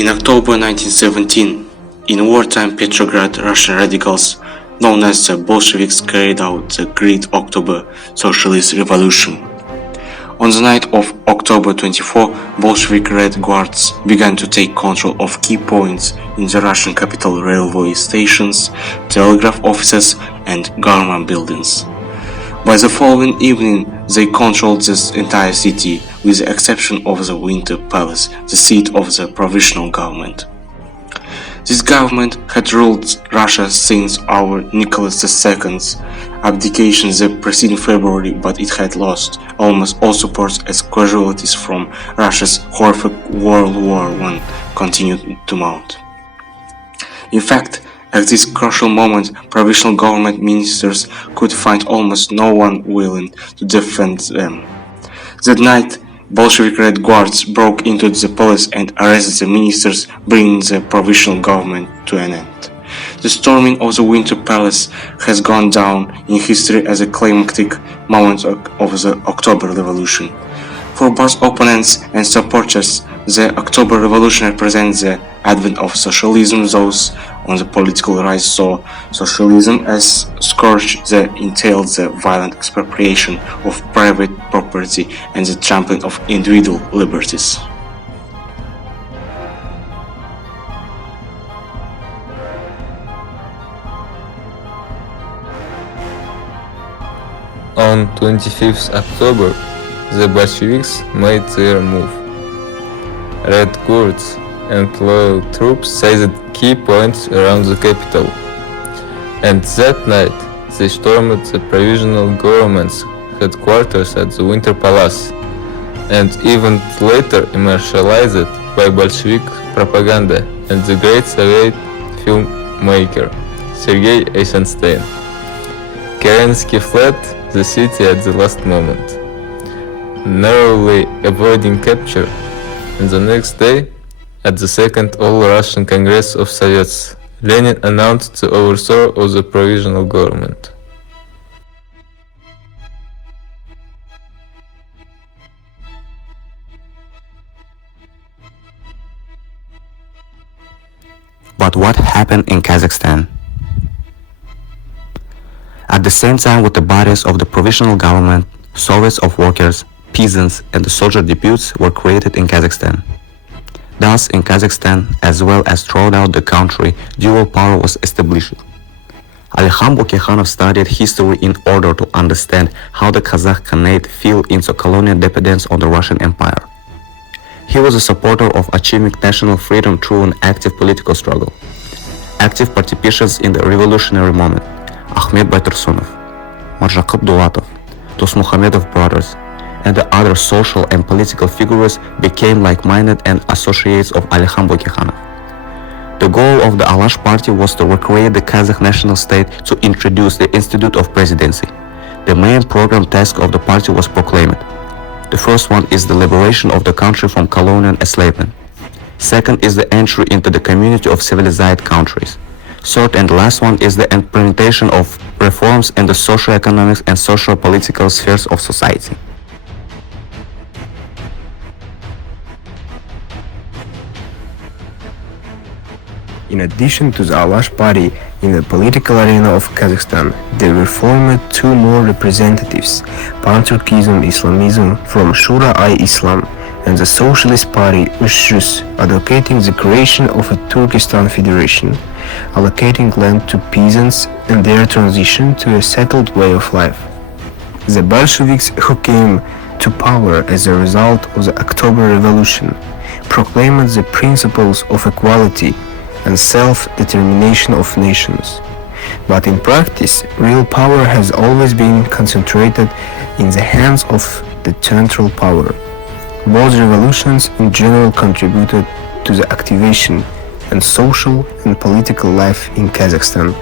In October 1917, in wartime Petrograd, Russian radicals, known as the Bolsheviks, carried out the Great October Socialist Revolution. On the night of October 24, Bolshevik Red Guards began to take control of key points in the Russian capital: railway stations, telegraph offices, and government buildings. By the following evening, they controlled this entire city, with the exception of the Winter Palace, the seat of the provisional government. This government had ruled Russia since our Nicholas II's abdication the preceding February, but it had lost almost all support as casualties from Russia's horrific World War I continued to mount. In fact, at this crucial moment, provisional government ministers could find almost no one willing to defend them. That night, Bolshevik Red Guards broke into the palace and arrested the ministers, bringing the provisional government to an end. The storming of the Winter Palace has gone down in history as a climactic moment of the October Revolution. For both opponents and supporters, the October Revolution represents the advent of socialism. Those on the political right saw socialism as scourge that entailed the violent expropriation of private property and the trampling of individual liberties. On 25th October, the Bolsheviks made their move. Red Guards and loyal troops seized key points around the capital, and that night they stormed the provisional government's headquarters at the Winter Palace, and even later immortalized by Bolshevik propaganda and the great Soviet filmmaker Sergei Eisenstein. Kerensky fled the city at the last moment, narrowly avoiding capture, and the next day, at the Second All-Russian Congress of Soviets, Lenin announced the overthrow of the provisional government. But what happened in Kazakhstan? At the same time with the bodies of the provisional government, Soviets of workers, peasants and the soldier deputies were created in Kazakhstan. Thus, in Kazakhstan, as well as throughout the country, dual power was established. Alixan Bokekhanov studied history in order to understand how the Kazakh Khanate fell into colonial dependence on the Russian Empire. He was a supporter of achieving national freedom through an active political struggle. Active participants in the revolutionary moment: Ahmed Baitursunov, Marjaqub Dulatov, Dosmuhamedov brothers, and the other social and political figures became like-minded and associates of Alixan Bokekhanov. The goal of the Alash party was to recreate the Kazakh national state, to introduce the Institute of Presidency. The main program task of the party was proclaimed. The first one is the liberation of the country from colonial enslavement. Second is the entry into the community of civilized countries. Third and last one is the implementation of reforms in the socio-economic and socio-political spheres of society. In addition to the Alash party, in the political arena of Kazakhstan, there were formed two more representatives: Pan-Turkism Islamism from Shura-i-Islam and the Socialist Party Ushus, advocating the creation of a Turkestan Federation, allocating land to peasants and their transition to a settled way of life. The Bolsheviks, who came to power as a result of the October Revolution, proclaimed the principles of equality and self-determination of nations. But in practice, real power has always been concentrated in the hands of the central power. Both revolutions in general contributed to the activation and social and political life in Kazakhstan.